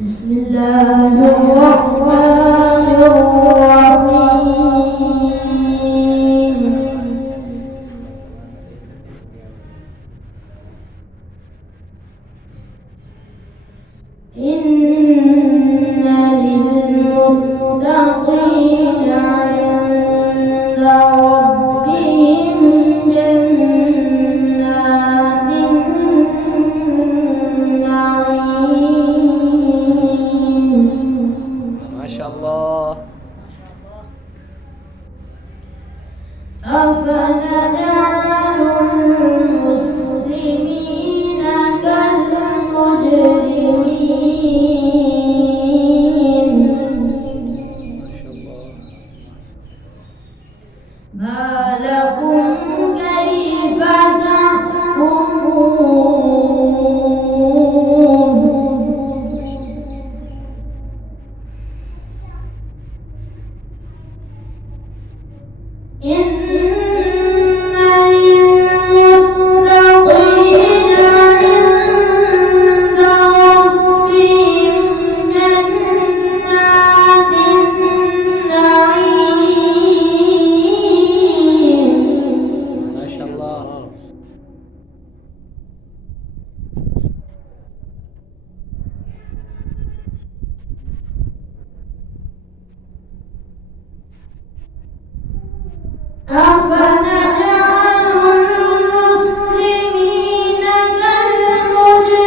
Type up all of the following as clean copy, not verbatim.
بسم الله الرحمن الرحيم إن للمتقين عند ربهم جنات النعيم. ما شاء الله. أفنجعل المسلمين كالمجرمين ما لكم كيف تحكمون إن للمتقين عند ربهم جنات النعيم ما شاء الله. أفنجعل المسلمين كالمجرمين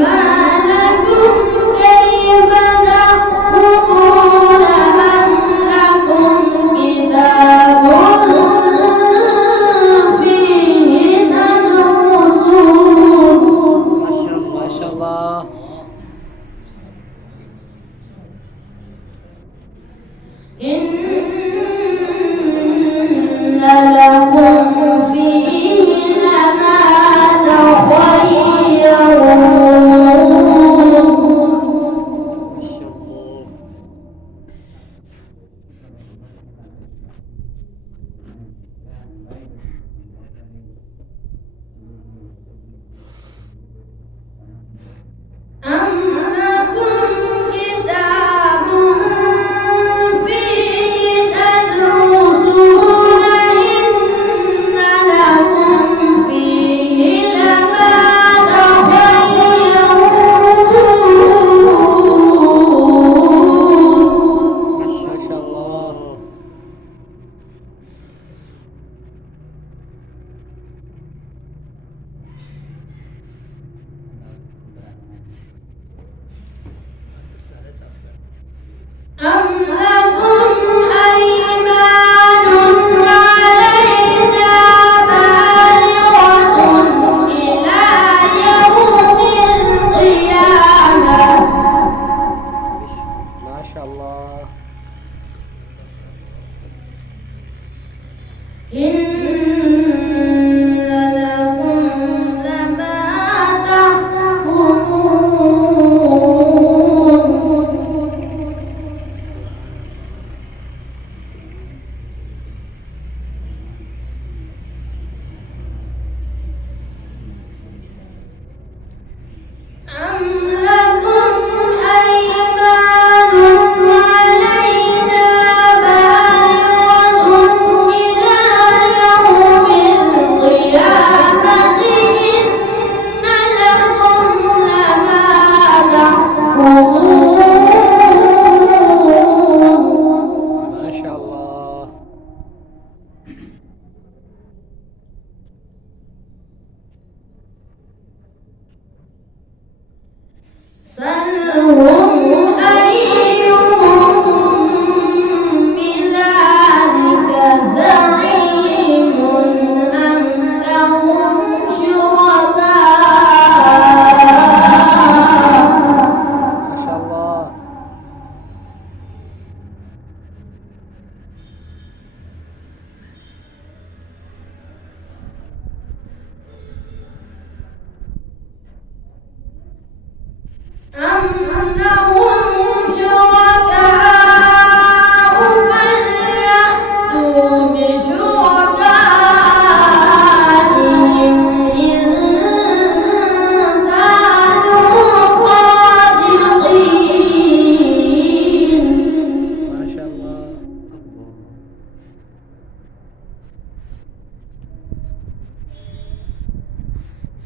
ما لكم كيف تحكمون أم لكم كتاب فيه تدرسون. ما شاء الله. إن لكم فيه لما تخيرون. أم لكم كتاب فيه تدرسون إن لكم فيه لما تخيرون. ما شاء الله. أم لكم أيمان علينا بالغة إلى يوم القيامة ما شاء الله. إن لكم لما تحكمون.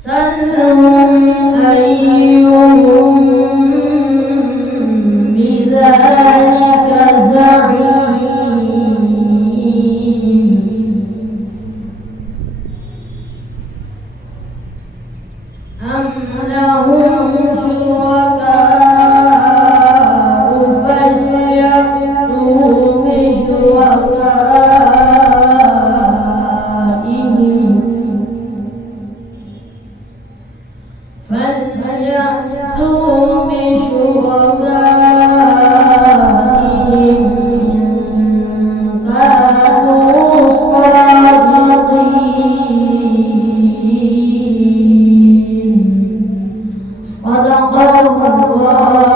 سلهم أيهم بذلك زعيم أم لهم شركاء فليأتوا بشركائهم إن كانوا صادقين. صدق الله